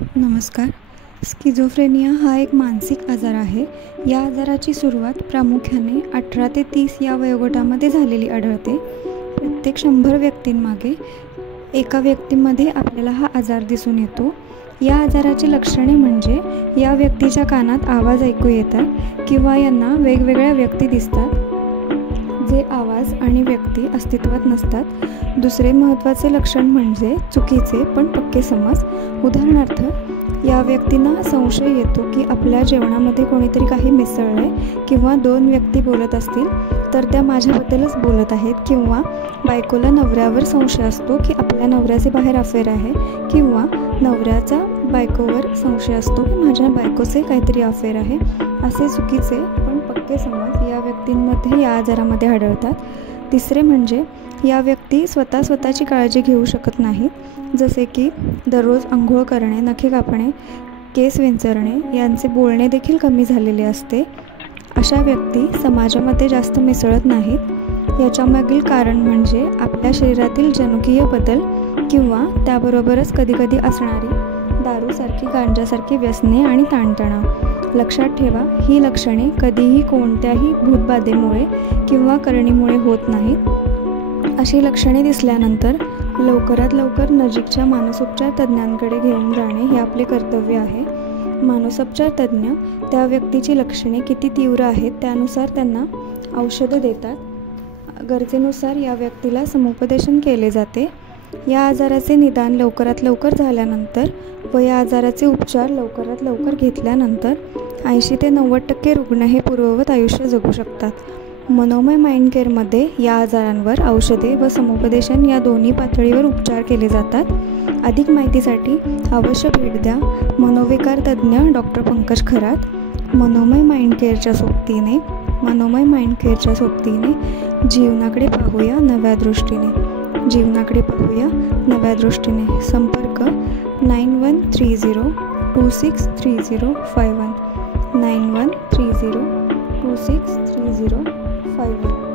नमस्कार. स्किझोफ्रेनिया हा एक मानसिक आजार आहे. या आजाराची सुरुवात प्रामुख्याने 18 ते 30 या वयोगटामध्ये झालेली आढळते. प्रत्येक 100 व्यक्तींमागे एका व्यक्तीमध्ये आपल्याला हा आजार दिसून येतो. या आजाराची लक्षणे म्हणजे या व्यक्तीच्या कानात आवाज ऐकू येतात किंवा यांना वेगवेगळ्या व्यक्ती दिसतात जे आवाज आणि व्यक्ती अस्तित्वात नसतात. दुसरे महत्त्वाचे लक्षण म्हणजे चुकीचे पण पक्के समज. उदाहरणार्थ, या व्यक्तींना संशय येतो की आपल्या जेवणामध्ये कोणीतरी काही मिसळलं आहे किंवा 2 व्यक्ती बोलत असतील तर त्या माझ्याबद्दलच बोलत आहेत, किंवा बायकोला नवऱ्यावर संशय असतो की आपल्या नवऱ्याचे बाहेर अफेअर आहे, किंवा नवऱ्याचा बायकोवर संशय असतो की माझ्या बायकोचे काहीतरी अफेअर आहे. असे चुकीचे पण पक्के समज या व्यक्तींमध्ये या आजारामध्ये आढळतात. तिसरे म्हणजे या व्यक्ती स्वतःची काळजी घेऊ शकत नाहीत, जसे की दररोज अंघोळ करणे, नखे कापणे, केस विंचरणे यांचे बोलणे देखील कमी झालेले असते. अशा व्यक्ती समाजामध्ये जास्त मिसळत नाहीत. याच्यामागील कारण म्हणजे आपल्या शरीरातील जनुकीय बदल किंवा त्याबरोबरच कधीकधी असणारी दारूसारखी, गांजासारखी व्यसने आणि ताणतणाव. लक्षात ठेवा, ही लक्षणे कधीही कोणत्याही भूतबाधेमुळे किंवा करणीमुळे होत नाहीत. अशी लक्षणे दिसल्यानंतर लवकरात लवकर नजीकच्या मानसोपचार तज्ज्ञांकडे घेऊन जाणे हे आपले कर्तव्य आहे. मानसोपचार तज्ज्ञ त्या व्यक्तीची लक्षणे किती तीव्र आहेत त्यानुसार त्यांना औषधं देतात. गरजेनुसार या व्यक्तीला समुपदेशन केले जाते. या आजाराचे निदान लवकरात लवकर झाल्यानंतर व या आजाराचे उपचार लवकरात लवकर घेतल्यानंतर 80 ते 90% रुग्ण हे पूर्ववत आयुष्य जगू शकतात. मनोमय माइंड केअरमध्ये या आजारांवर औषधे व समुपदेशन या दोन्ही पातळीवर उपचार केले जातात. अधिक माहितीसाठी अवश्य भेट द्या. मनोविकार तज्ज्ञ डॉक्टर पंकज खरात. मनोमय माइंड केअरच्या सोबतीने जीवनाकडे पाहूया नव्या दृष्टीने. संपर्क 9130263051 9130263051.